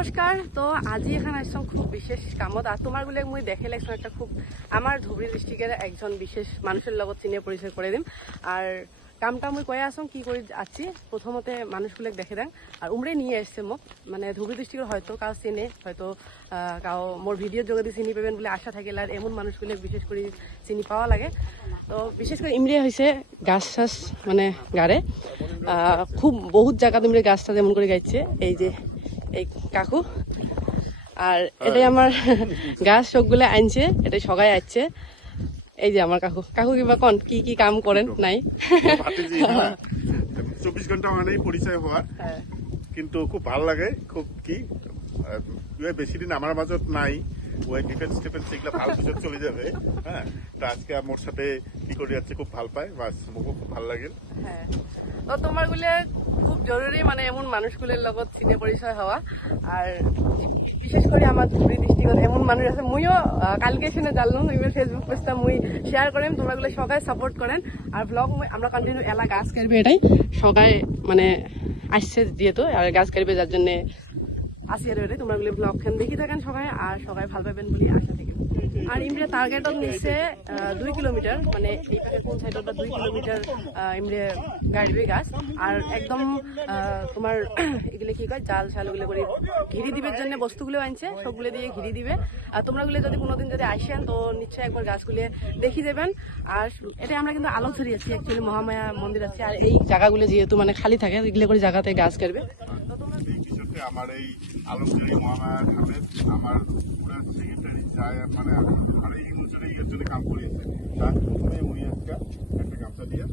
নমস্কাৰ। তো আজি এখান আসলাম খুব বিশেষ কামত আর তোমার গুলো মুই দেখে লাগছো একটা খুব আমার ধুবড়ী ডিস্ট্রিক্টের একজন বিশেষ মানুষের লগত চিনে পরিচয় করে দিম। আর কামটা মুই কয়ে আসম কি করে আছি প্রথমতে মানুষগুলো দেখে দেন আর উমরে নিয়ে এসছে মোক মানে ধুবড়ী ডিস্ট্রিক্টের হয়তো কাউ চিনে হয়তো কাউ মোর ভিডিওর যোগেদি চিনি পাবেন বলে আশা থাকিল আর এমন মানুষগুলো বিশেষ করে চিনি পাওয়া লাগে। তো বিশেষ করে ইমরে হয়েছে গাছ চাষ মানে গাড়ে খুব বহুত জায়গাতে ইমরে গাছটা যেমন করে গাইছে এই যে এই কাকু আর এটাই আমার গাছ সবগুলো আনছে এটাই সবাই আসছে। এই যে আমার কাকু কাকু কিবা কন কি কি কাম করেন নাই 24 ঘন্টা মানে পরিচয় হওয়ার কিন্তু খুব ভালো লাগে খুব কি বেশি দিন আমার মাজত নাই ওই ডিফেন্স এগুলো ভালো কিছু চলে যাবে। হ্যাঁ তো আজকে মোর সাথে কি করে যাচ্ছে খুব ভাল পায় বাস মোকে খুব ভালো লাগে। হ্যাঁ তো তোমার গুলো খুব জরুরি মানে এমন মানুষগুলোর লগত চিনে পরিচয় হওয়া আর বিশেষ করে আমার ধুবড়ী ডিস্ট্রিক্টত এমন মানুষ আছে মুইও কালকে শুনে জানলাম ফেসবুক পেজটা মুই শেয়ার করেন তোমরা গুলো সবাই সাপোর্ট করেন আর ব্লগ আমরা কন্টিনিউ এলা গাছ কাটবে এটাই সবাই মানে আসছে যেহেতু আর গাছ কাটবে যার জন্য আসি আর এটাই তোমরা গুলো ব্লগ খান দেখি থাকেন সবাই আর সবাই ভালো পাবেন বলে আশা থেকে। আর ইমরে টার্গেটত নিচ্ছে 2 কিলোমিটার মানে এইভাবে কোন সাইডত 2 কিলোমিটার ইমরে গাড়বে গাছ আর একদম তোমার এগুলো কি কয় জাল ছাল ওগুলো করে ঘিরি দিবের জন্য বস্তুগুলো আনছে সবগুলো দিয়ে ঘিরি দিবে। আর তোমরা গুলো যদি কোনোদিন যদি আসেন তো নিশ্চয়ই একবার গাছগুলো দেখি যাবেন। আর এটা আমরা কিন্তু আলোকছড়ি আছি অ্যাকচুয়ালি মহামায়া মন্দির আছে আর এই জায়গাগুলো যেহেতু মানে খালি থাকে এগুলো করে জায়গাতে গাছ কাটবে। আমার এই আলোকছড়ি মহামায়া ধামের আমার পুরা সেক্রেটারি চায় মানে আর এই বছরে এর জন্য কাম করেছে তার প্রথমে উনি একটা গামছা দিয়ে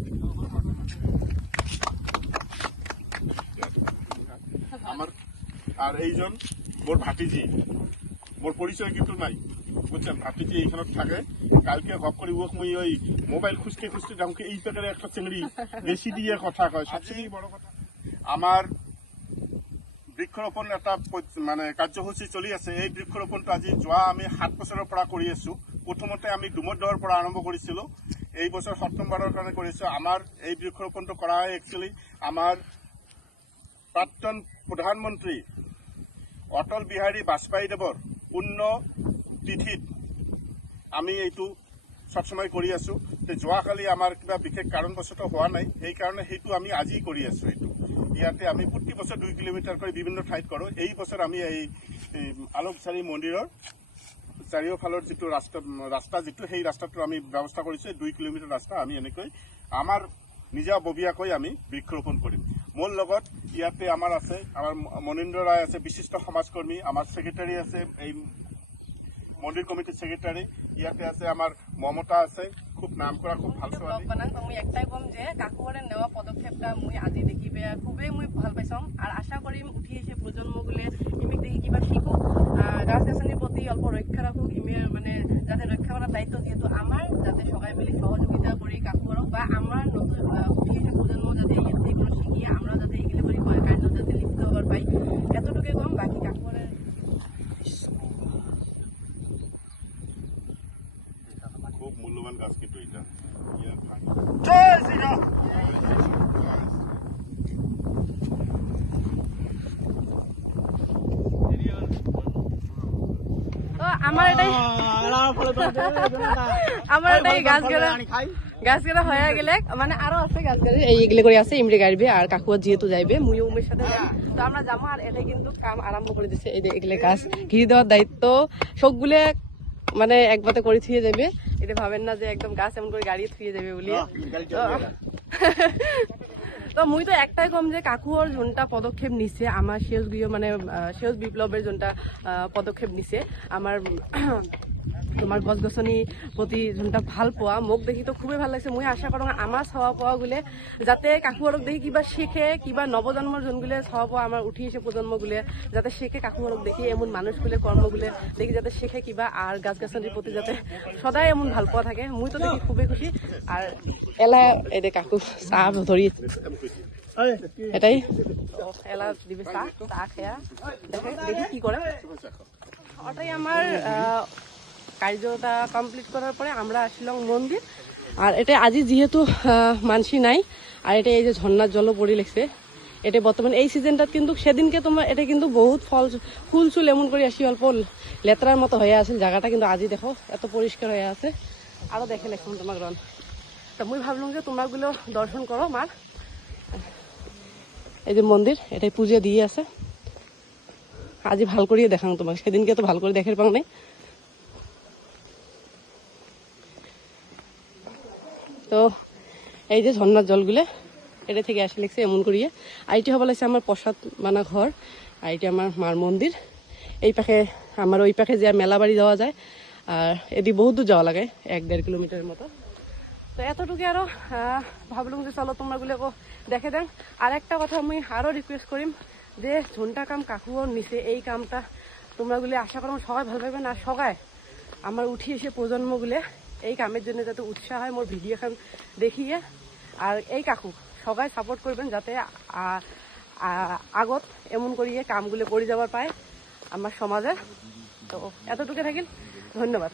আমার আর এইজন মোর ভাতিজি মোর পরিচয় কিন্তু নাই বুঝছেন ভাতিজি এইখানে থাকে কালকে হক করে ওক মুই ওই মোবাইল খুঁজতে খুঁজতে যাকে এই প্যাকেটে একটা চিংড়ি বেশি দিয়ে কথা কয় সবচেয়ে বড় কথা আমার বৃক্ষৰোপণ এটা মানে কাৰ্যসূচী চলি আছে। এই বৃক্ষৰোপণটো আজি যোৱা আমি 7 বছৰৰ পৰা কৰি আছো। প্ৰথমতে আমি ডুমৰদহৰ পৰা আৰম্ভ কৰিছিলো এই বছৰ ছেপ্টেম্বৰৰ কাৰণে কৰিছো। আমাৰ এই বৃক্ষৰোপণটো কৰা হয় একচুৱেলি আমাৰ প্ৰাক্তন প্ৰধানমন্ত্ৰী অটল বিহাৰী বাজপেয়ীদেৱৰ পুণ্য তিথিত আমি এইটো সবসময় কৰি আছো। যোৱাকালি আমাৰ কিবা বিশেষ কাৰণবশতঃ হোৱা নাই সেইকাৰণে সেইটো আমি আজি কৰি আছো। এইটো ইয়াতে আমি প্ৰতি বছৰ 2 কিলোমিটাৰ কৰি বিভিন্ন ঠাইত কৰো। এই বছৰ আমি এই আলোকছড়ি মন্দিৰৰ চাৰিওফালৰ যিটো ৰাস্তা যিটো সেই ৰাস্তাটো আমি ব্যৱস্থা কৰিছো 2 কিলোমিটাৰ ৰাস্তা আমি এনেকৈ আমাৰ নিজাববীয়াকৈ আমি বৃক্ষৰোপণ কৰিম। মোৰ লগত ইয়াতে আমাৰ আছে আমাৰ মনীন্দ্ৰ ৰায় আছে বিশিষ্ট সমাজকৰ্মী, আমাৰ সেক্ৰেটাৰী আছে এই মন্দিৰ কমিটিৰ সেক্ৰেটাৰী, ইয়াতে আছে আমাৰ মমতা আছে খুব নাম করা খুব ভালো ছোৱালী। মই একটাই কম যে কাকুৰে নেওয়া পদক্ষেপটা মই আজি দেখিবে খুবেই মই ভাল পাইছম আর আশা কৰিম উঠি আহিছে প্ৰজন্মগুলো ইমিক দেখি কিবা শিকুক গাছ গাছনিৰ প্ৰতি অল্প ৰক্ষা ৰাখুক ইমে মানে যাতে ৰক্ষা কৰাৰ দায়িত্ব যিহেতু আমাৰ যাতে সবাই মিলি সহযোগিতা কৰি কাকুৰক বা আমাৰ নতুন উঠি আহিছে প্ৰজন্ম যাতে এইগুলো শিকি আমরা যাতে এইগুলো কৰি কাৰ্যত যাতে লিপ্ত হবার পাই এতটুকুই কম। বাকি কাকুরে খুব মূল্যবান গাছ কিন্তু এটা আমার এটাই গাছ গেলা হয়ে গেলে মানে আরো আছে গাছ গাড়ি এইগুলো করে আছে ইমরি গাড়বে আর কাকুয়া যেহেতু যাইবে মুই উমের সাথে তো আমরা যাবো আর এটাই কিন্তু কাম আরম্ভ করে দিচ্ছে। এই যে এগুলো গাছ ঘিরে দেওয়ার দায়িত্ব সবগুলো মানে একবারে করে থুয়ে যাবে। এটা ভাবেন না যে একদম গাছ এমন করে গাড়ি থুয়ে যাবে বলি। তো মুই তো একটাই কম যে কাকুর যোনটা পদক্ষেপ নিছে আমার সেউজ গৃহ মানে সেউজ বিপ্লবের যোনটা পদক্ষেপ নিছে আমার তোমার গছ গছনি প্রতি যোনটা ভাল পোৱা মোক দেখি তো খুবই ভাল লাগছে। মই আশা কৰো আমার চাওয়া পাওয়া গুলে যাতে কাকুরক দেখি কিবা শেখে কিবা নবজন্মর যোনগুলো চাওয়া পাওয়া আমার উঠি এসে প্রজন্মগুলো যাতে শেখে কাকুরক দেখি এমন মানুষগুলো কর্মগুলো দেখি যাতে শেখে কিবা আর গাছ গাছনির প্রতি যাতে সদায় এমন ভাল পোৱা থাকে। মুই তো দেখি খুবই খুশি আর এলা এই যে কাকু চাহ ধরি এটাই এলা দিবে চাহ চাহ খেয়া দেখি কি করে ওটাই আমার কার্যটা কমপ্লিট করার পরে আমরা আসলাম মন্দির। আর এটা আজি যেহেতু মানসি নাই আর এটা এই যে ঝর্ণার জলও পড়ি লেগছে এটা বর্তমানে এই সিজনটাত কিন্তু সেদিনকে তোমার এটা কিন্তু বহুত ফুল চুল এমন করে আসি অল্প লেতরার মতো হয়ে আছিল জায়গাটা, কিন্তু আজি দেখো এত পরিষ্কার হয়ে আছে। আরো দেখে লেখুন তোমাক রন, তো মুই ভাবলাম যে তোমরাগুলো দর্শন করো মার। এই যে মন্দির এটাই পূজা দিয়ে আছে, আজি ভাল করিয়ে দেখাং তোমাক, সেদিনকে তো ভাল করে দেখার পাও নাই। তো এই যে ঝর্ণার জলগুলো এটা থেকে আসে লিখছে এমন করিয়ে। আর এটি হব লাগছে আমার প্রসাদ মানা ঘর, আর এটি আমার মার মন্দির। এই পাশে আমার ওই পাশে যে মেলা বাড়ি যাওয়া যায়, আর এদি বহুত দূর যাওয়া লাগে 1-1.5 কিলোমিটারের মতো। তো এতটুকু আরো ভাবলাম যে চলো তোমরাগুলো দেখে দেন। আর একটা কথা আমি আরো রিকোয়েস্ট করিম যে ঝুনটা কাম কাকুও নিচে এই কামটা তোমরাগুলো আশা করো সবাই ভালো পাইবেন। আর সবাই আমার উঠি এসে প্রজন্মগুলো এই কামের জন্য যাতে উৎসাহ হয় মোর ভিডিও খান দেখিয়ে। আর এই কাকু সবাই সাপোর্ট করবেন যাতে আগত এমন করিয়ে কামগুলো করে যাবার পায় আমার সমাজে। তো এতটুকু থাকিল, ধন্যবাদ।